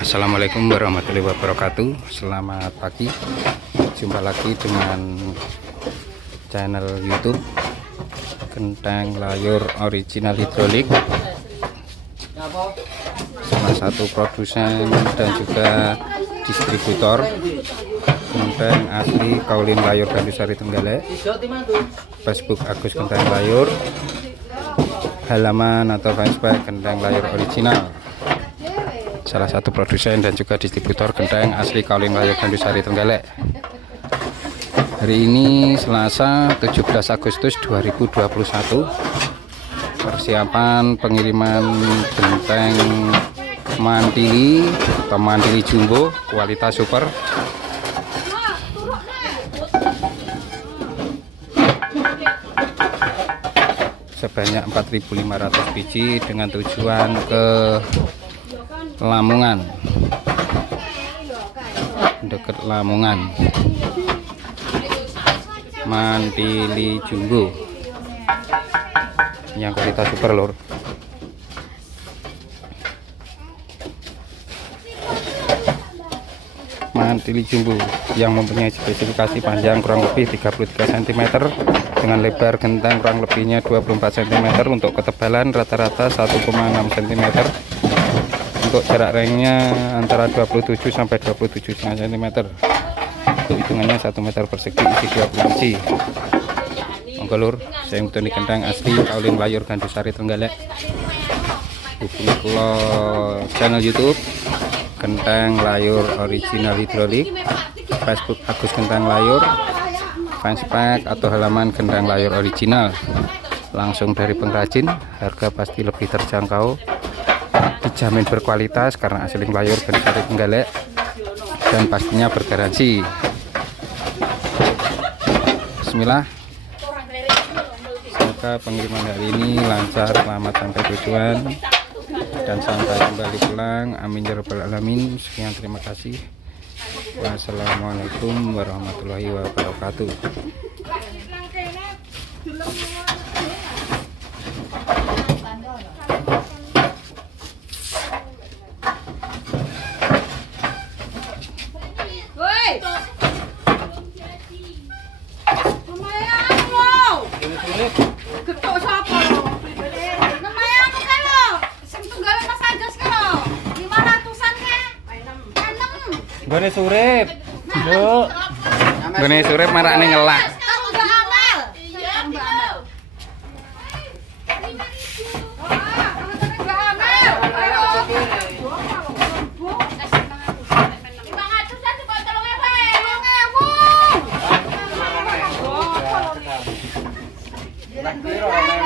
Assalamualaikum warahmatullahi wabarakatuh. Selamat pagi. Jumpa lagi dengan channel YouTube Genteng Layur Original Hidrolik, salah satu produsen dan juga distributor genteng asli Kaulin Layur Gandusari Trenggalek. Facebook Agus Genteng Layur, halaman atau fanspage Genteng Layur Original, salah satu produsen dan juga distributor genteng asli Kaulin Layur Gandusari Trenggalek. Hari ini Selasa 17 Agustus 2021, persiapan pengiriman genteng mantili atau mantili jumbo kualitas super sebanyak 4.500 biji dengan tujuan ke Lamongan, dekat Lamongan. Mantili jumbo yang kualitas super lor. Mantili jumbo yang mempunyai spesifikasi panjang kurang lebih 33 cm dengan lebar genteng kurang lebihnya 24 cm, untuk ketebalan rata-rata 1,6 cm, untuk jarak rengnya antara 27 sampai 27,5 cm, untuk hitungannya 1 meter persegi, isi 20 biji. Monggo lur, saya ngutuni genteng asli Kaulin Layur Gandusari Trenggalek. Hubungi kula channel YouTube Genteng Layur Original Hidrolik, Facebook Agus Genteng Layur, fanspage atau halaman Genteng Layur Original. Langsung dari pengrajin, harga pasti lebih terjangkau, dijamin berkualitas karena asli layur Gandusari Trenggalek, dan pastinya bergaransi. Bismillah, semoga pengiriman hari ini lancar, selamat sampai tujuan dan sampai kembali pulang, amin ya rabbal alamin. Sekian, terima kasih. Wassalamualaikum warahmatullahi wabarakatuh. Gone surip, Nduk. Gone surip marakne ngelak. Piro